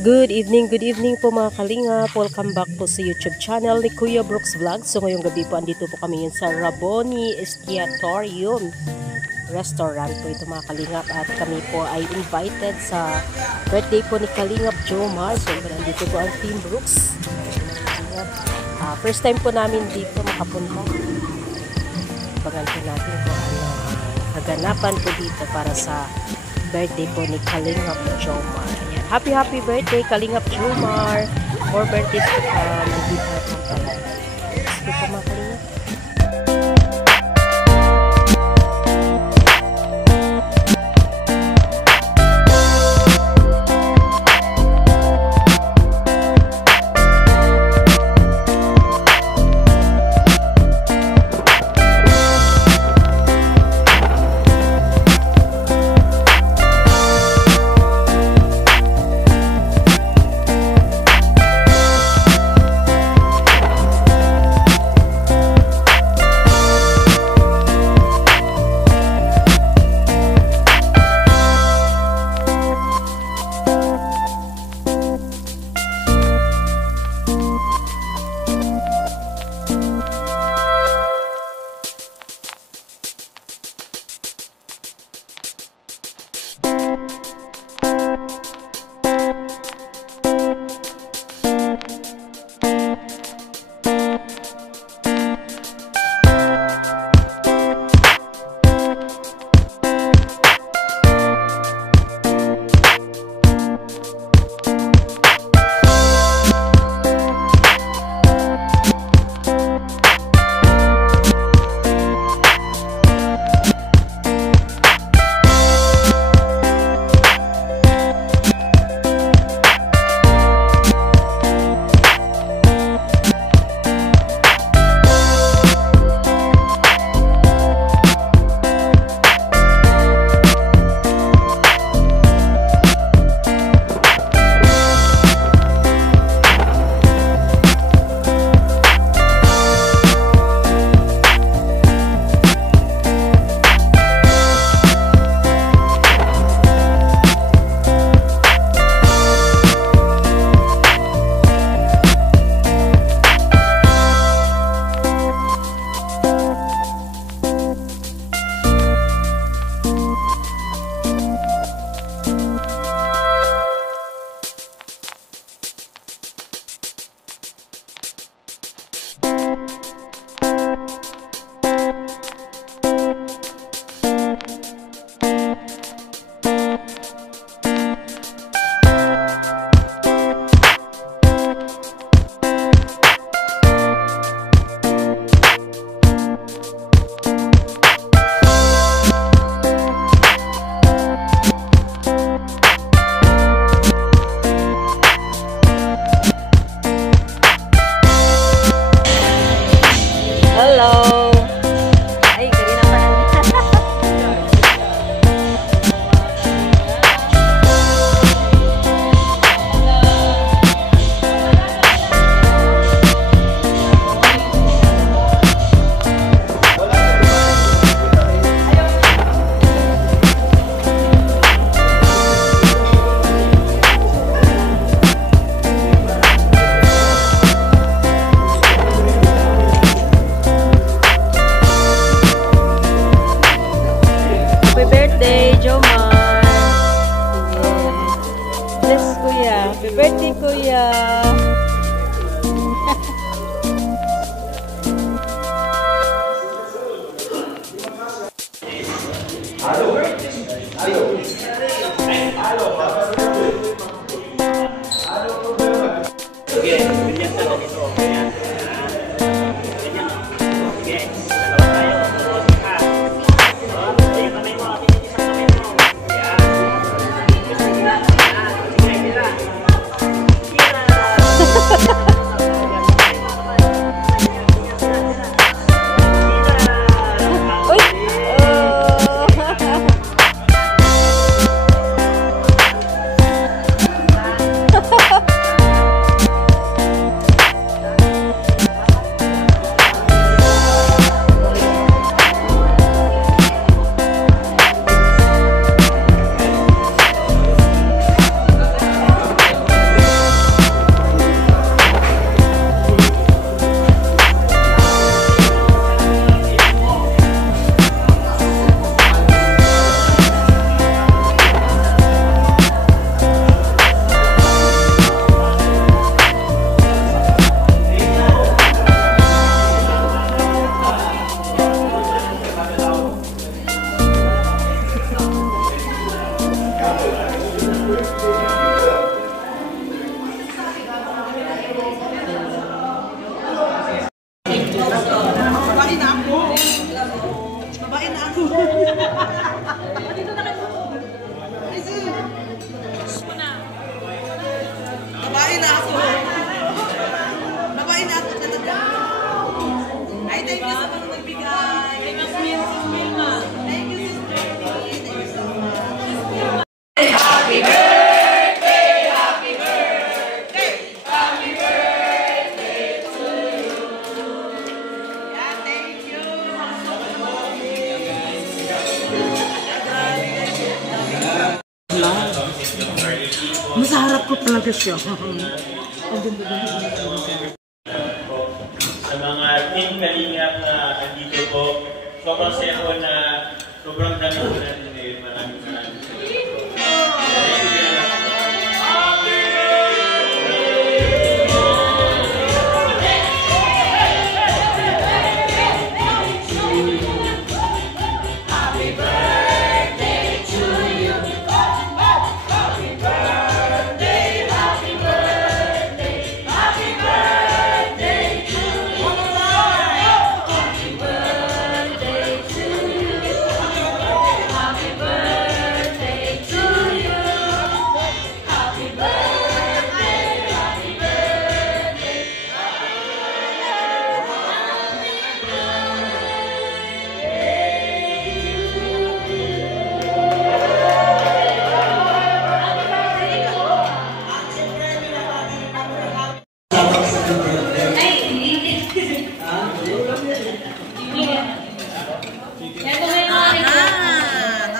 Good evening po mga kalingap. Welcome back po sa YouTube channel ni Kuya Brooks Vlog. So ngayong gabi po andito po kami sa Raboni Skiatorium Restaurant po ito mga kalingap. At kami po ay invited sa birthday po ni Kalingap Jomar. So andito po ang Team Brooks. First time po namin dito makapunta. Bagan po natin po ano kaganapan po dito para sa birthday po ni Kalingap Jomar. Ayan. Happy birthday Kalingap Jomar. More birthdays to come. Nandito natin pala. Sige po mga kalingap. Babae na ako. Babae na ako talaga. Ay, thank you sa mga nagbigay. Thank you, Sis Vilma. Thank you, Sis Jenny. Thank you so much. Happy birthday! Happy birthday! Happy birthday to you. Yeah, thank you. Masarap ko talaga siya. Sa mga team kalingap na nandito po, sobrang saya po na sobrang dami po natin ngayon. Maraming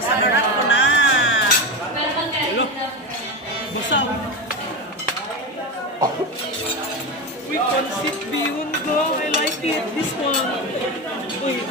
nasa harap ko na. Basag. Uy, concept bihon ko. I like it. This one. Uy.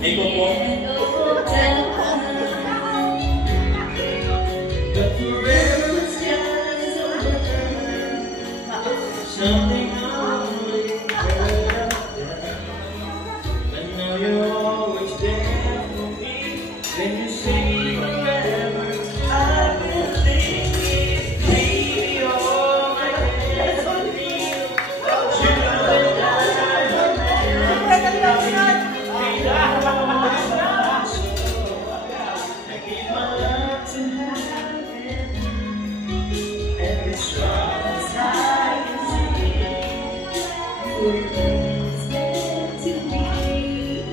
Eko po. Something only I know you're always there for me. When you say forever, I believe. Baby, all my hands on me. I give my love to heaven, and it's strong as I can see. It's meant to be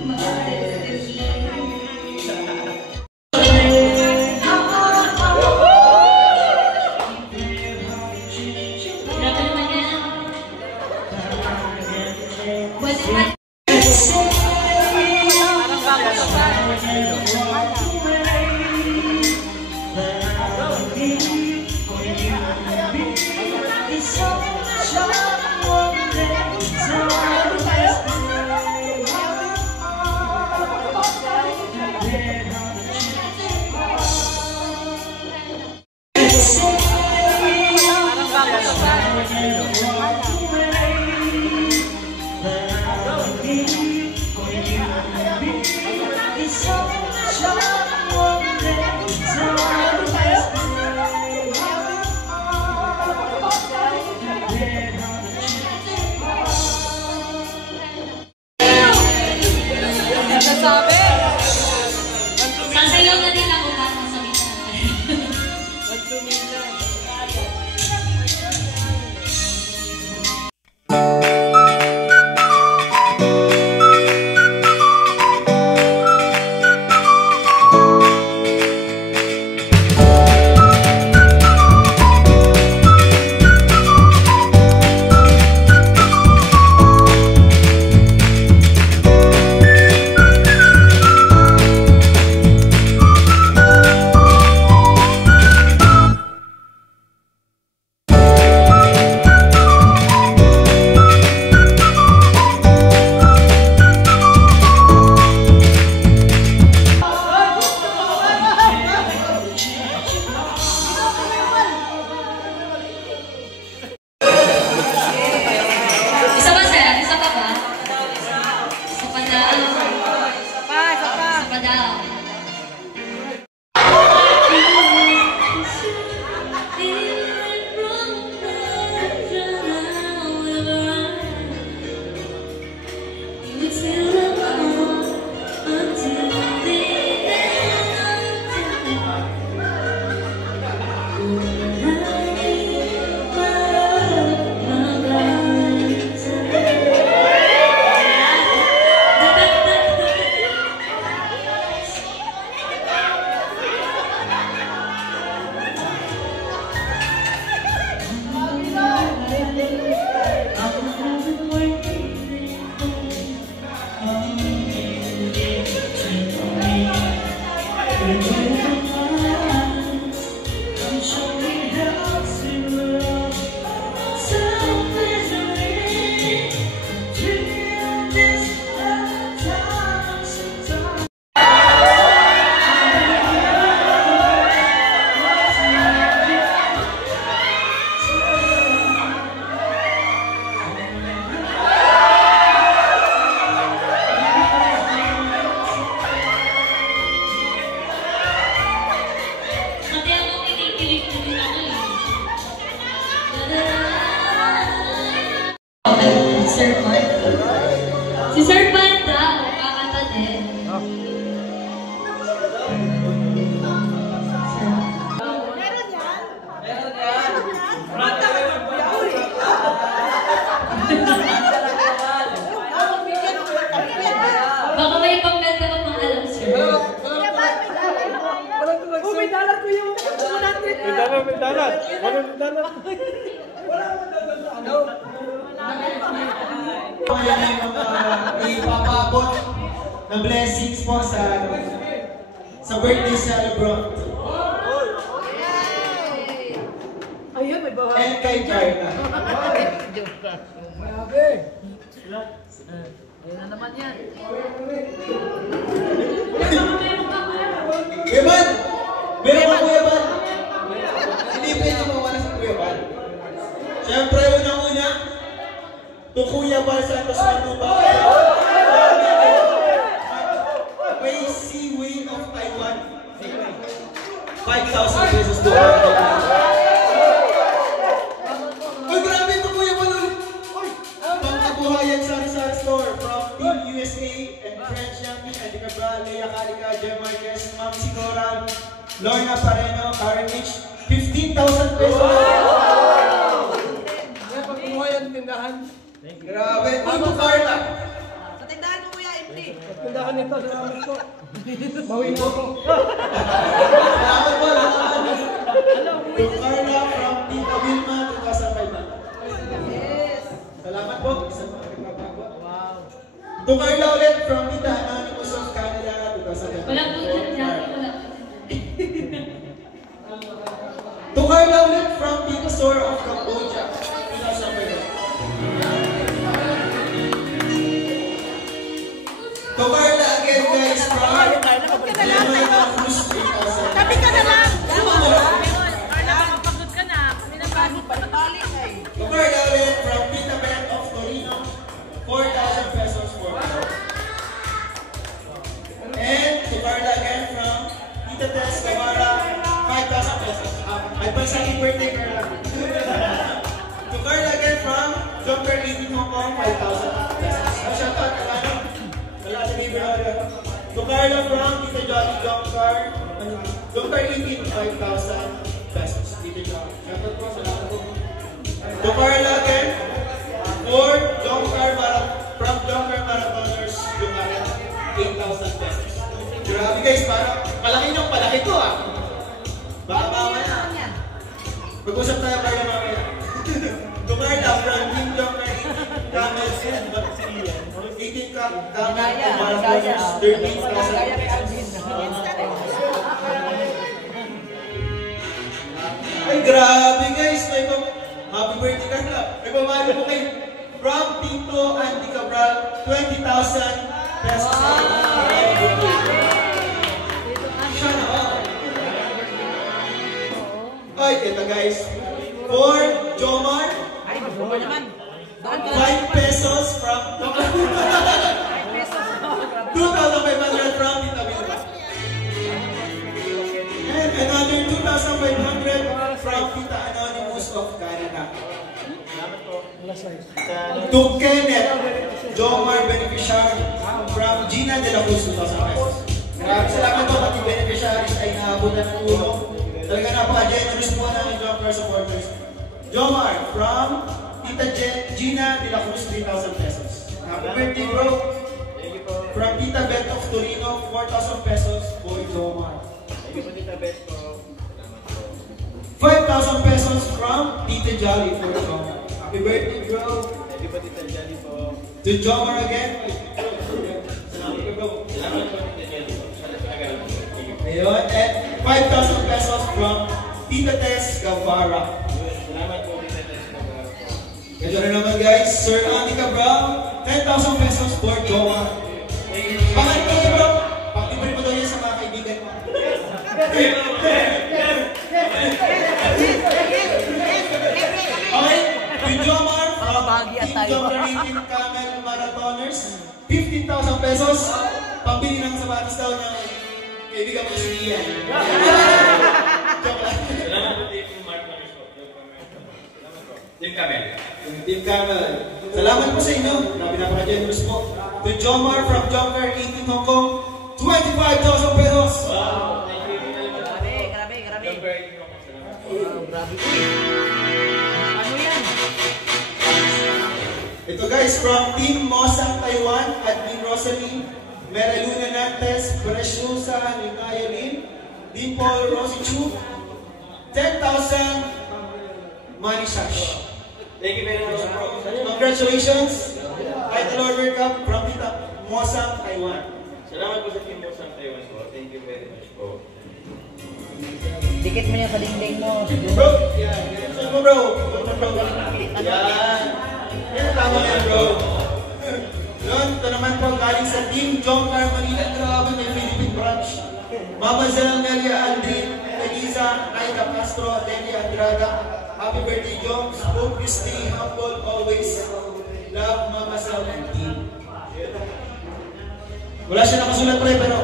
my destiny. It's so much more than time. Baka may pangganda ka pang alam, sir. May dalat ko yung 100. May dalat. Yan ay ipapabot na blessings po sa birthday celebrant. Ayun, may bawa. And kay Carla. Ayun na naman yan. Kuya Ban! Meron ka Kuya Ban! Hindi pwede mawala sa Kuya Ban. Siyempre, unang-una, to Kuya Ban Santos Manuba. May Seaway of Taiwan. 5,000 pesos to. Uy, grabe ito Kuya Ban ulit! Pangkabuhayan Sari-Sari Store from Team USA and French Yami, Andy Cabral, Lea Calica, Jem Marquez, Ma'am Sigora, Lorna Pareno, Karen Mitch, 15,000 pesos! Pagkumuhayan tindahan. Grabe! Uy, to Carla! Sa tindahan mo kuya, empty. Tindahan nito, salamat po. Mawin mo ko. Salamat po, salamat! To Carla from Tita Wilma, 2,500. Yes. Salamat po. Wow. To Carla ulit from Tita Anonymous of Canada, 2,500. Walang puto na dyan. Wala. To Carla ulit from Tito Store of Cambodia, 2,500. To Carla again guys from Lemon Cruz, 3,000. Tabi ka na lang. To Carla ulit from Tita Beth of Torino, 4,000 pesos for her. And to Carla again from Tita Tess Guevara, 5,000 pesos. Ay pa sa aking birthday, Carla. To Carla again from Jumper 18 Hong Kong, 5,000 pesos. Shout out, ano? Wala sa neighbor na. To Carla from Tita Jolly Jumper 18, 5,000 pesos. Tita Jolly. Shout out po, salamat po. To Carla again for from Jumper Marathoners, Yucatan, 8,000 pesos. Grabe guys, parang palaki ng palaki to ah. Baka mamaya. Pag-usap tayo kayo mamaya. To Carla from Team Jumper 18 Camels and Maximilian. 18 Camels Marathoners, 13,000 pesos. Ay, grabe guys! Happy birthday Carla! May pamahali po kayo from Tito Andy Cabral, 20,000 pesos. Siya na ba? Ay, ito guys. For Jomar, 5 pesos from 2,500 from Tita Vilma. And another 2,500 from Tita Anonymous of Canada. To Kenneth, Jomar beneficiary from Gina de la Cruz, 2,000 pesos. Maraming salamat po pati beneficiaries ay naabutan ng tulong. Talaga napaka-generous po ng Jomar supporters. Jomar from Tita Gina de la Cruz, 3,000 pesos. Happy birthday bro! From Tita Beth of Torino, 4,000 pesos for Jomar. Thank you po Tita Beth po. 5,000 pesos from Tita Jolly for Jomar. Happy birthday, bro! Thank you po, Tita Jolly po. To Jomar again. Salamat po, bro. Salamat po, Tita Jolly po. Ayun, and 5,000 pesos from Tita Tess Guevara. Salamat po, Tita Tess Guevara. Ito na naman guys, Sir Andy Cabral, 10,000 pesos for Jomar. Bakit po, bro? Pakibay mo daw yan sa mga kaibigan mo. Okay, with Jomar from Team Jomar 18 Camel Marathoners, 15,000 pesos. Pambili ng sapatos daw ng kaibigan mo si Ian. Joke lang. Salamat po Team Marathoners po. Team Camel. Team Camel. Salamat po sa inyo. Napaka-generous po. To Jomar from Jomar 18 Hong Kong, 25,000 pesos. Wow, thank you. Grabe. Jumper 18 Hong Kong, salamat po. Grabe. Ito guys, from Team Mosang Taiwan, Admin Rosalie, Meraluna Nantes, Preciosa Ningaya Lin, Dimple Rosie Chu, 10,000 money sash. Thank you very much, bro. Congratulations! Idol Order Cup from Tita Mosang Taiwan. Salamat po sa Team Mosang Taiwan po. Thank you very much po. Dikit mo yan sa dingding mo. Bro, yan. Saan mo bro? Yan. Yan, tama yan bro. Yun, ito naman po galing sa Team Jomcar Manila. Grabe, may Philippine branch. Mama Zell, Nelia Aldrin, Elisa, Naida Castro, Delia Andrada. Happy birthday, Joms. Hope you stay humble always. Love, Mama Zell and Team. Wala siya nakasulat pa pero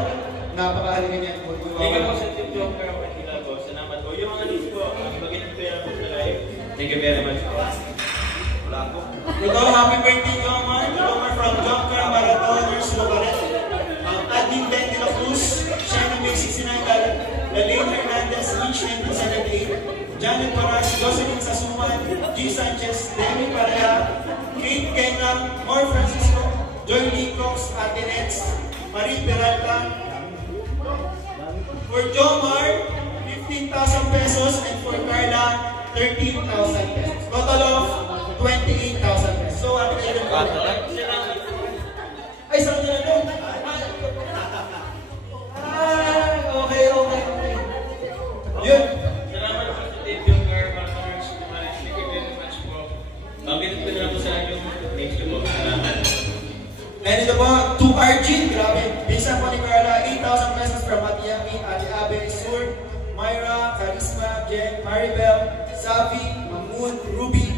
napakahalikan niya. Thank you po sa Team Joker Manila po. Salamat po. Yung mga news po, mag-init ko yan po sa live. Thank you very much po. Wala po. Ito, happy birthday, Jomar. Jomar from Jomcar Marathoners Locaret. Admin Ben de la Cruz, Shana May 69, Lalaine Hernandez, Mitch 1978, Janet Paras, Jocelyn Sasuman, G. Sanchez, Demi Paraya, Kate Kengang, Mor Francisco, Joy Lee Cox, Ate Nets, Marie Peralta. For Jomar, 15,000 pesos, and for Carla, 13,000 pesos. Total of 28,000 pesos. So, ano kayo ng ay, saan nila ito? Okay. Yun. Salamat po sa Team Joker Manila. Thank you very much po. Mag-init ko na lang po sa inyo. Thank you po. Salamat. And ito po, to Arjun, grabe. Bisa po ni Carla, 8,000 pesos from Matiami, Ate Abe, Sur, Myra, Charisma, Jen, Maribel, Safi, Mamoon, Ruby,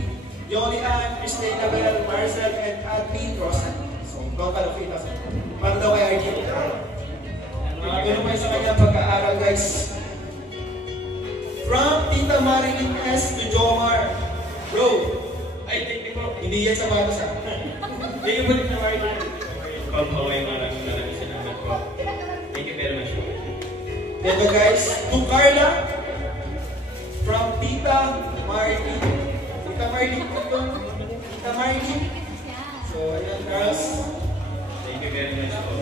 Yoli Ann, Christina Bell, Marcel, and Admin Rosan. So, total of 8,000. Para daw kay Arjun. Ganun pa sa kanyang pagka-aral, guys. From Tita Marilyn S. to Jomar. Bro, Ay, thank you po. hindi yan sapatos ha. Thank you po din naman. Pagpaway maraming salamat po. Thank you very much po. Ito guys, to Carla. From Tita Marilyn. Tita Marilyn ito. Tita Marilyn. So, ayan girls. Thank you very much po.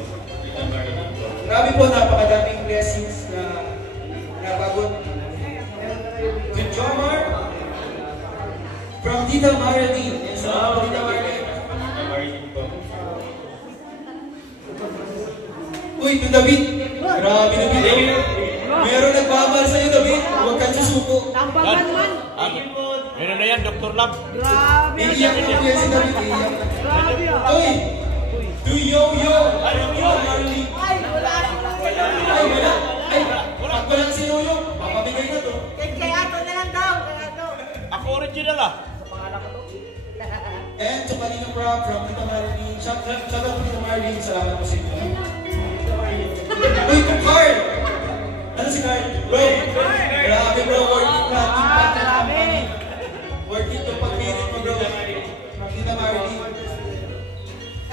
Tita Marilyn po. Grabe po, napakadaming blessings na napagod. To Jomar. From Tita Marilyn. Yan sa Tita Marilyn. Tita Marilyn po. Uy, to David. Grabe David. Meron nagbabal sa'yo David. Huwag kang susuko. Tambagan man. Meron na yan, Dr. Lab. Grabe. Iiyak na po yan si David. Iiyak. Grabe ah. Uy! To Yo-Yo! Ano po, Marley? Ay, wala. Ay, wala! Ay, pag wala si Yo-Yo, papabigay na to. Kaya to na lang daw. Kaya to. Ako original ah. And to Kalina Prab from Tita Marlene. Shout out po Tita Marlene. Salamat po sa inyo. Uy, to Carl! Ano si Carl? Bro! Grabe bro, worth it na. Grabe. Worth it yung pagpilit mo bro. From Tita Marlene.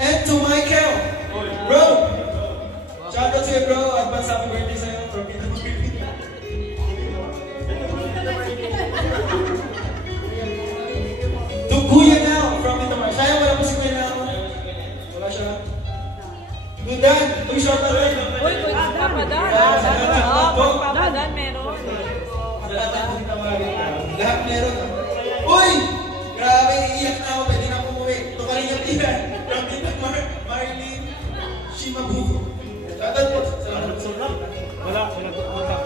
And to Michael! Bro! Shout out sa'yo bro. Advance happy birthday sa'yo from Tita Marlene. To Kuya Nao from Tita Marlene. Sayang wala po si Kuya Nao. Wala siya. To Dan! Uy, shout out rin. Uy, Papadan. Papadan meron. Lahat meron. Uy! Grabe, iiyak na ako. Pwede na umuwi. Ito kalingap tira. From Tita Marlene Shimabuko. Shoutout po. Salamat po. Wala, pinagpupunta.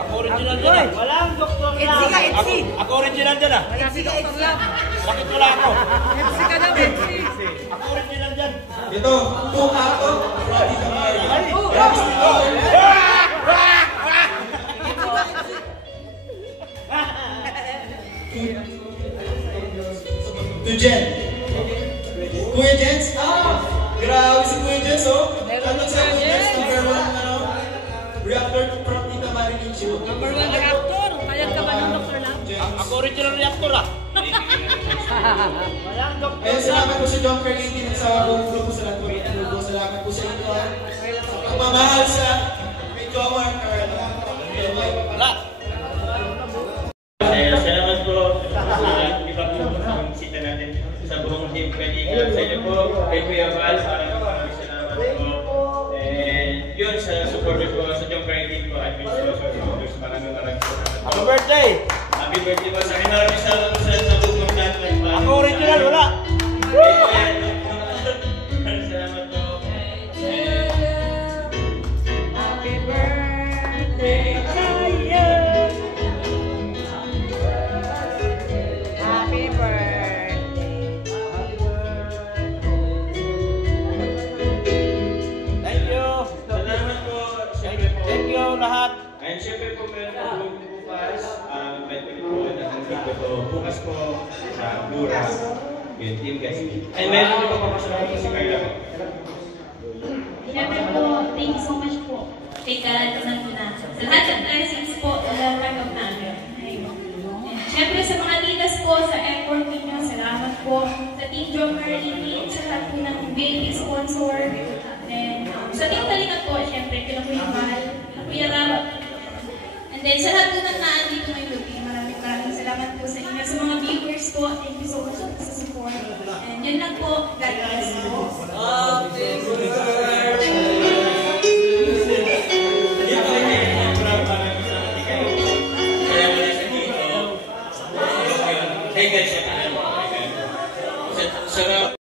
Ako original dyan ah. Walang doktor lang. Etsi ka, etsi. Ako original dyan ah. Etsi ka, etsi lang. Bakit wala ako? Etsi ka daw, etsi. Ako original dyan. Ito, to Ato from Tita Marlene. To Jen. Kuya Jens? Grabe si Kuya Jens, oh. Shoutout sa Kuya Jens, number 1, ano, reactor from Tita Marlene Show. Number 1 reactor. Payag ka ba ng doktor lang? Ako original reactor ah. Walang doktor. Ayun, salamat po sa John Carlini at sa buong grupo sa lahat po. Salamat po sa inyo. Pagmamahal sa kay Jomar Carla. Wala. Salamat po sa iba po ang sita natin sa buong team. Pwede birthday! Happy birthday po sa akin. Maraming salamat po sa sagot ng lahat ng iba. Ako original, wala! Maraming salamat po. Happy birthday to you. Happy birthday. Thank you! Salamat po. Siyempre po. Thank you lahat! And siyempre po meron po bukas. Invite ko po natanggap ko to. Bukas po sa Blura. Yun, Team Gasly. And meron po papasalamat po si Carla po. Siyempre po, thank you so much po. Kay Kalatunan na. Sa lahat ng blessings po, nalatanggap namin. Ayun. Siyempre sa mga leaders po, sa effort ninyo, salamat po. Sa Team John Marini, sa lahat po ng baby sponsor. Then, sa Team Kalinga po, siyempre, kila Kuya Mahal, kila Kuya Rab. And then, sa lahat po ng naandito ngayong gabi, maraming salamat po sa inyo. Sa mga viewers po, thank you so much sa support. And yun lang po, God bless po. Sarap.